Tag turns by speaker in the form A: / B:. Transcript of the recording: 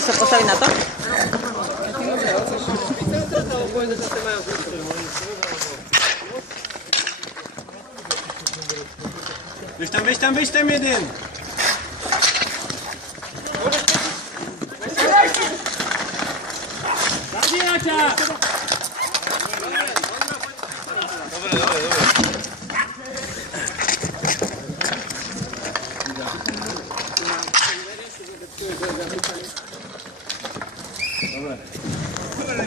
A: Chcesz postawić na to? Wyjdź tam, wyjdź tam, wyjdź tam jeden!
B: Zabijacza!
C: どうもありがとうございました。